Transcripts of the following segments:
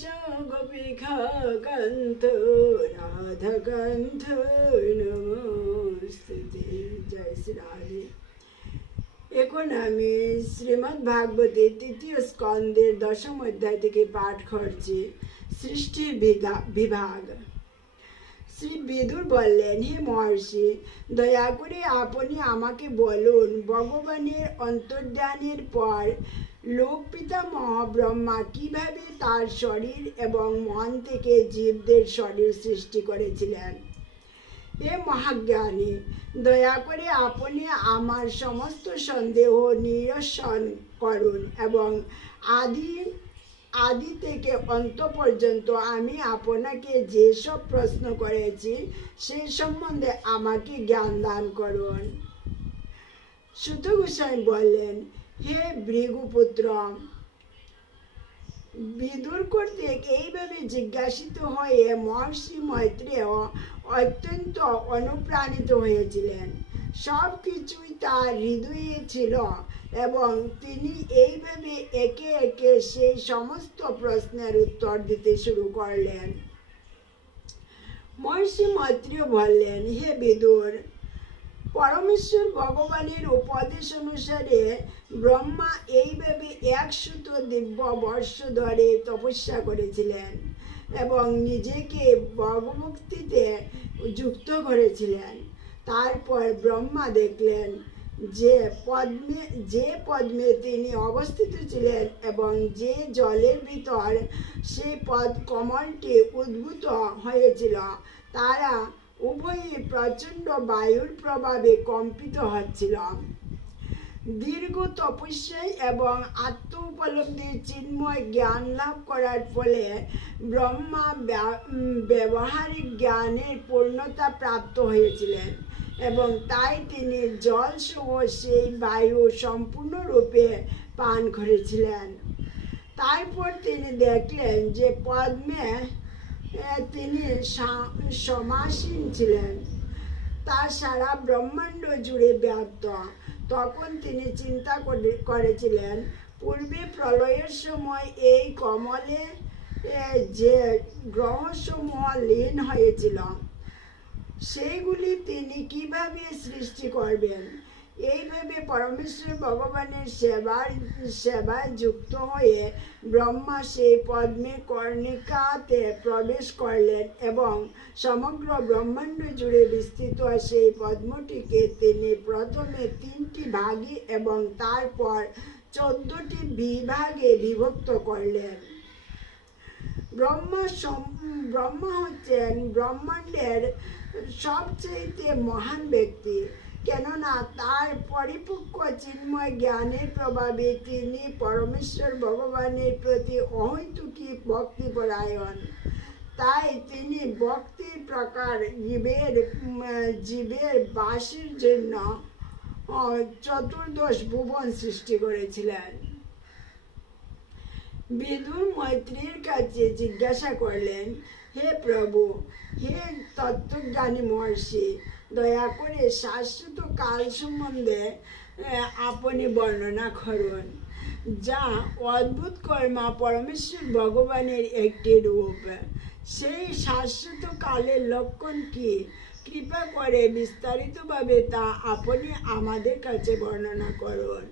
জয় এখন আমি শ্রীমদ্ ভাগবতের তৃতীয় স্কন্দের দশম অধ্যায় থেকে পাঠ করছি সৃষ্টির বিভাগ। শ্রী বিদুর বললেন, হে মহর্ষি, দয়া করে আপনি আমাকে বলুন, ভগবানের অন্তর্ধানের পর লোক পিতামহ ব্রহ্মা কীভাবে তার শরীর এবং মন থেকে জীবদের শরীর সৃষ্টি করেছিলেন? হে মহাজ্ঞানী, দয়া করে আপনি আমার সমস্ত সন্দেহ নিরসন করুন এবং আদি আদি থেকে অন্ত পর্যন্ত আমি আপনাকে যেসব প্রশ্ন করেছি সেই সম্বন্ধে আমাকে জ্ঞান দান করুন। সুত গোস্বামী বললেন হে ভৃগুপুত্র, বিদুর কর্তৃক এইভাবে জিজ্ঞাসিত হয়ে মহর্ষি মৈত্রেয় অত্যন্ত অনুপ্রাণিত হয়েছিলেন। সব কিছুই তার হৃদয়ে ছিল এবং তিনি এইভাবে একে একে সেই সমস্ত প্রশ্নের উত্তর দিতে শুরু করলেন। মহর্ষি মৈত্রেয় বললেন, হে বিদুর পরমেশ্বর ভগবানের উপদেশ অনুসারে ব্রহ্মা এইভাবে একশত দিব্য বর্ষ ধরে তপস্যা করেছিলেন এবং নিজেকে ভগভক্তিতে যুক্ত করেছিলেন। তারপর ব্রহ্মা দেখলেন যে পদ্মে যে পদ্মে তিনি অবস্থিত ছিলেন এবং যে জলের ভিতর সেই পদ কমলটি উদ্ভূত হয়েছিল, তারা উভয়ই প্রচণ্ড বায়ুর প্রভাবে কম্পিত হচ্ছিল দীর্ঘ তপস্যায় এবং আত্ম উপলব্ধির চিন্ময় জ্ঞান লাভ করার ফলে ব্রহ্মা ব্যা- ব্যবহারিক জ্ঞানের পূর্ণতা প্রাপ্ত হয়েছিলেন এবং তাই তিনি জল সহ সেই বায়ু সম্পূর্ণরূপে পান করেছিলেন। তারপর তিনি দেখলেন যে পদ্মে তিনি সমাসীন ছিলেন। তা সারা ব্রহ্মাণ্ড জুড়ে ব্যাপ্ত। তখন তিনি চিন্তা করে- করেছিলেন, পূর্বে প্রলয়ের সময় এই কমলে যে গ্রহসমূহ লীন হয়েছিল, সেইগুলি তিনি কীভাবে সৃষ্টি করবেন? এইভাবে পরমেশ্বর ভগবানের সেবার সেবায় যুক্ত হয়ে ব্রহ্মা সেই পদ্মে কর্ণিকাতে প্রবেশ করলেন এবং সমগ্র ব্রহ্মাণ্ড জুড়ে বিস্তৃত সেই পদ্মটিকে তিনি প্রথমে তিনটি ভাগে এবং তারপর চোদ্দটি বিভাগে বিভক্ত করলেন। ব্রহ্মা ব্রহ্মা হচ্ছেন ব্রহ্মাণ্ডের সবচেয়ে মহান ব্যক্তি। কেননা তার পরিপক্ক চিন্ময় জ্ঞানের প্রভাবে তিনি পরমেশ্বর ভগবানের প্রতি অহৈতুকী ভক্তিপরায়ণ। তাই তিনি ভক্তির প্রকার জীবের জীবের বাসের জন্য চতুর্দশ ভুবন সৃষ্টি করেছিলেন। বিদুর মৈত্রীর কাছে জিজ্ঞাসা করলেন, হে প্রভু, হে তত্ত্বজ্ঞানী মহর্ষি দয়া করে শাশ্বত কাল সম্বন্ধে আপনি বর্ণনা করুন, যা অদ্ভুত কর্মা পরমেশ্বর ভগবানের একটি রূপ। সেই শাশ্বত কালের লক্ষণ কি? কৃপা করে বিস্তারিতভাবে তা আপনি আমাদের কাছে বর্ণনা করুন।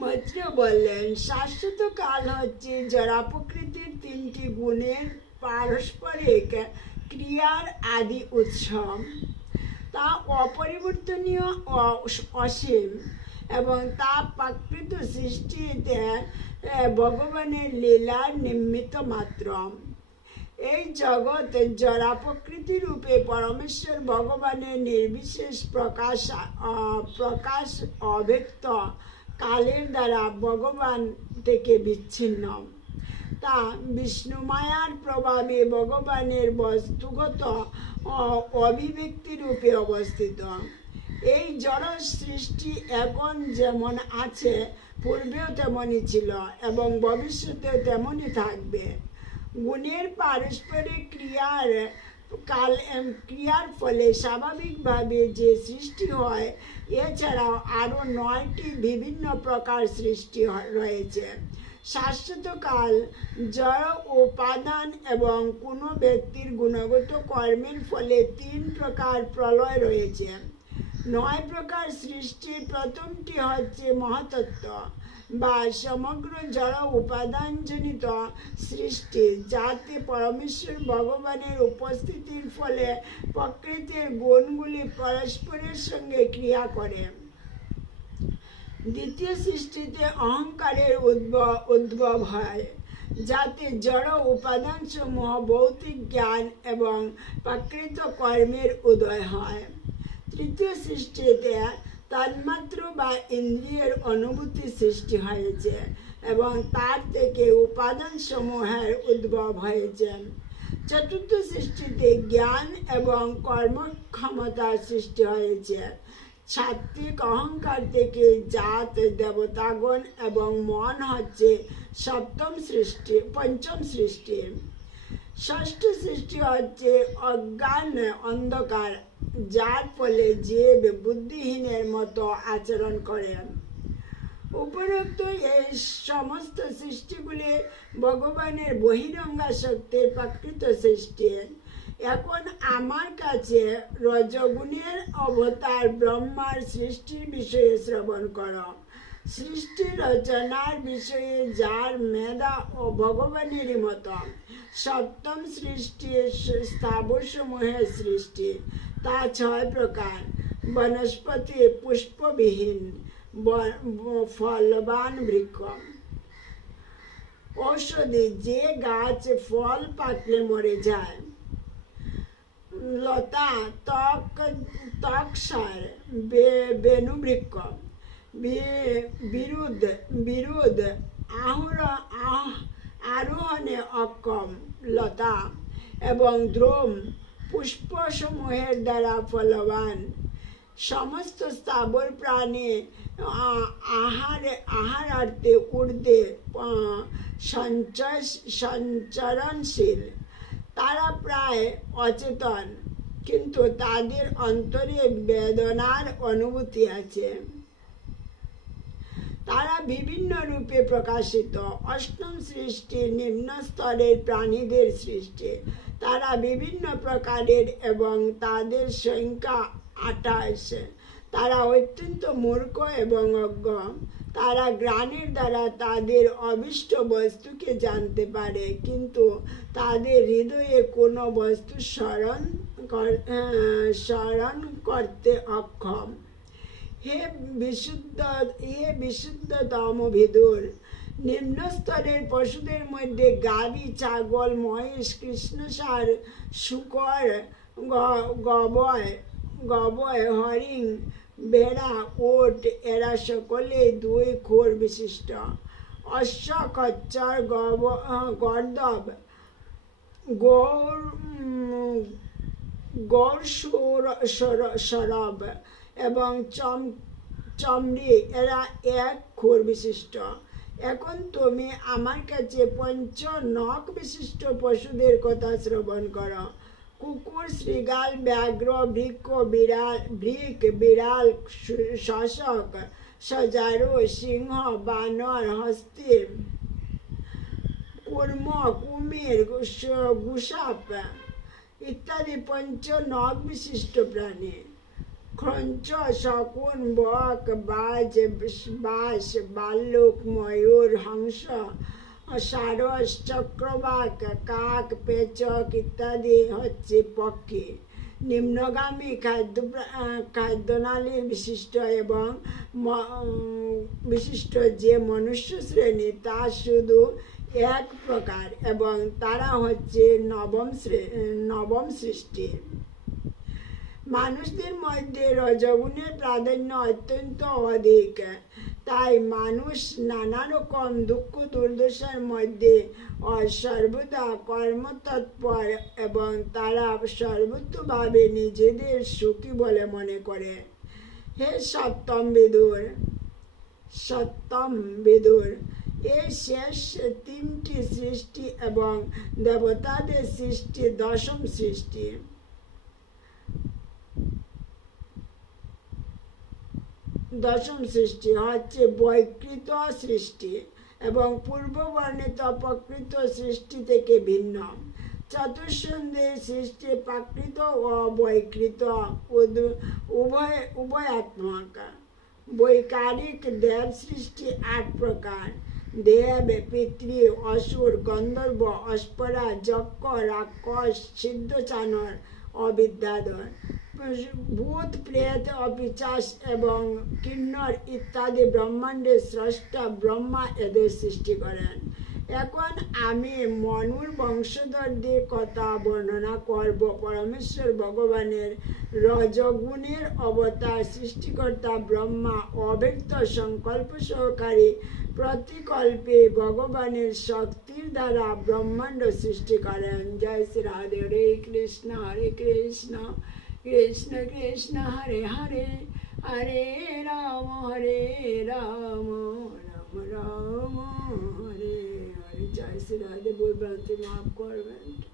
মৈত্র বললেন, শাশ্বত কাল হচ্ছে জরা প্রকৃতির তিনটি গুণের পারস্পরিক ক্রিয়ার আদি উৎসব। তা অপরিবর্তনীয় অসীম এবং তা প্রাকৃত সৃষ্টিতে ভগবানের লীলার নিমিত্ত মাত্র। এই জগৎ জরা প্রকৃতি রূপে পরমেশ্বর ভগবানের নির্বিশেষ প্রকাশ প্রকাশ অব্যক্ত কালের দ্বারা ভগবান থেকে বিচ্ছিন্ন। তা বিষ্ণু মায়ার প্রভাবে ভগবানের বস্তুগত অভিব্যক্তি রূপে অবস্থিত। এই জড় সৃষ্টি এখন যেমন আছে, পূর্বেও তেমনই ছিল এবং ভবিষ্যতেও তেমনই থাকবে। গুণের পারস্পরিক ক্রিয়ার কাল ক্রিয়ার ফলে স্বাভাবিকভাবে যে সৃষ্টি হয়, এছাড়াও আরও নয়টি বিভিন্ন প্রকার সৃষ্টি রয়েছে। শাশ্বত কাল জড় উপাদান এবং কোনো ব্যক্তির গুণগত কর্মের ফলে তিন প্রকার প্রলয় রয়েছে। নয় প্রকার সৃষ্টির প্রথমটি হচ্ছে মহাতত্ত্ব বা সমগ্র জড় উপাদানজনিত সৃষ্টি, যাতে পরমেশ্বর ভগবানের উপস্থিতির ফলে প্রকৃতির গুণগুলি পরস্পরের সঙ্গে ক্রিয়া করে। দ্বিতীয় সৃষ্টিতে অহংকারের উদ্ভব উদ্ভব হয়, যাতে জড় উপাদান সমূহ ভৌতিক জ্ঞান এবং প্রাকৃত কর্মের উদয় হয়। তৃতীয় সৃষ্টিতে তন্মাত্র বা ইন্দ্রিয়ের অনুভূতি সৃষ্টি হয়েছে এবং তার থেকে উপাদান সমূহের উদ্ভব হয়েছে। চতুর্থ সৃষ্টিতে জ্ঞান এবং কর্মক্ষমতার সৃষ্টি হয়েছে। সাত্বিক অহংকার থেকে জাত, দেবতাগণ এবং মন হচ্ছে সপ্তম সৃষ্টি, পঞ্চম সৃষ্টি। ষষ্ঠ সৃষ্টি হচ্ছে অজ্ঞান, অন্ধকার, যার ফলে যে বুদ্ধিহীনের মতো আচরণ করে। উপরোক্ত এই সমস্ত সৃষ্টিগুলি ভগবানের বহিরঙ্গা শক্তির প্রাকৃত সৃষ্টি। এখন আমার কাছে রজগুণের অবতার ব্রহ্মার সৃষ্টির বিষয়ে শ্রবণ কর। সৃষ্টি রচনার বিষয়ে যার মেধা ও ভগবানেরই মতো। সপ্তম সৃষ্টি স্থাবর সমূহের সৃষ্টি, তা ছয় প্রকার। বনস্পতি পুষ্পবিহীন ফলবান বৃক্ষ। ঔষধি যে গাছ ফল পাকলে মরে যায় লতা, ত্বক ত্বকসার বে- বেণুবৃক্ষ, বি- বিরুদ বিরুদ, আহুর, আহ, আরোহণে অক্ষম, লতা, এবং দ্রোম, পুষ্পসমূহের দ্বারা ফলবান। সমস্ত স্থাবর প্রাণী আহারে, আহারার্থে ঊর্ধ্বে সঞ্চয়, সঞ্চরণশীল। তারা প্রায় অচেতন, কিন্তু তাদের অন্তরে বেদনার অনুভূতি আছে। তারা বিভিন্ন রূপে প্রকাশিত। অষ্টম সৃষ্টি, নিম্ন স্তরের প্রাণীদের সৃষ্টি। তারা বিভিন্ন প্রকারের এবং তাদের সংখ্যা আঠাশ। তারা অত্যন্ত মূর্খ এবং অজ্ঞ তারা জ্ঞানের দ্বারা তাদের অবিষ্ট বস্তুকে জানতে পারে, কিন্তু তাদের হৃদয়ে কোনো বস্তু স্মরণ স্মরণ করতে অক্ষম। হে বিশুদ্ধ, হে বিশুদ্ধতম ভিদুর নিম্ন স্তরের পশুদের মধ্যে গাভী ছাগল মহেশ কৃষ্ণসার, শুকর গবয় গবয়, হরিণ বেড়া, ওট, এরা সকলে দুই খোর বিশিষ্ট। অশ্ব খচ্চর গর্দব গৌর গৌর সৌর- সর- সরব এবং চম, চমড়ি, এরা এক খুর বিশিষ্ট। এখন তুমি আমার কাছে পঞ্চ নখ বিশিষ্ট পশুদের কথা শ্রবণ করো। কুকুর শৃগাল ব্যাঘ্র বৃক্ষ বিড়াল বৃক বিড়াল শু- শশক সজারু সিংহ বানর হস্তি কুর্ম কুমির গুসাপ ইত্যাদি পঞ্চ নখ বিশিষ্ট প্রাণী ক্রঞ্চ শকুন বক বাজ বাস বাল্লুক ময়ূর হংস সারস চক্রবাক কাক, পেচক ইত্যাদি হচ্ছে পক্ষী। নিম্নগামী খাদ্য খাদ্যনালী বিশিষ্ট এবং বিশিষ্ট যে মনুষ্য শ্রেণি, তা শুধু এক প্রকার এবং তারা হচ্ছে নবম নবম সৃষ্টি। মানুষদের মধ্যে রজগুণের প্রাধান্য অত্যন্ত অধিক। তাই মানুষ নানা রকম দুঃখ দুর্দশার মধ্যে সর্বদা কর্মতৎপর এবং তারা সর্বতভাবে নিজেদের সুখী বলে মনে করে। হে সপ্তম বিদুর সপ্তম বিদুর এই শেষ তিনটি সৃষ্টি এবং দেবতাদের সৃষ্টি দশম সৃষ্টি। দশম সৃষ্টি হচ্ছে বৈকৃত সৃষ্টি এবং পূর্ব বর্ণিত প্রকৃত সৃষ্টি থেকে ভিন্ন। চতুর্সন্ধে সৃষ্টি প্রাকৃত ও বৈকৃত উভয় উভয়াত্মক। বৈকারিক দেব সৃষ্টি আট প্রকার। দেব, পিতৃ, অসুর, গন্ধর্ব, অস্পরা, যক্ষ, রাক্ষস সিদ্ধচানর অবিদ্যাধর। ভূত, প্রেত, অপিচাস এবং কিন্নর ইত্যাদি ব্রহ্মাণ্ডের স্রষ্টা ব্রহ্মা এদের সৃষ্টি করেন। এখন আমি মনুর বংশধরদের কথা বর্ণনা করব। পরমেশ্বর ভগবানের রজগুণের অবতার সৃষ্টিকর্তা ব্রহ্মা অব্যক্ত সংকল্প সহকারী প্রতিকল্পে ভগবানের শক্তির দ্বারা ব্রহ্মাণ্ড সৃষ্টি করেন। জয় শ্রী রাধে, হরে কৃষ্ণ হরে কৃষ্ণ। কৃষ্ণ কৃষ্ণ হরে হরে হরে রাম হরে রাম রাম রাম, হরে হরে। জয় শ্রী রাধে ভুল ভ্রান্তি মাফ করবেন